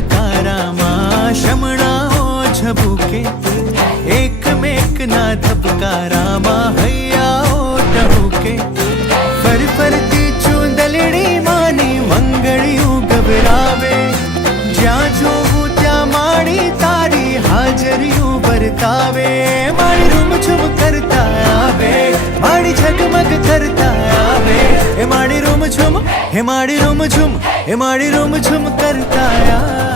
લલકારામાં શમણાઓ ઝબૂકે એકમેકના ધબકારામાં હૈયાઓ ટહુકે ફર ફરતી ચૂંદલડી માની મંગળિયું ગભરાવે જ્યાં જોવું ત્યાં માડી તારી હાજરીયું વર્તાવે મારી રૂમઝૂમ કરતા આવે માડી ઝગમગ કરતા આવે એ માડી રૂમઝૂમ હે માડી રૂમઝૂમ હે માડી રૂમઝૂમ કરતા આવે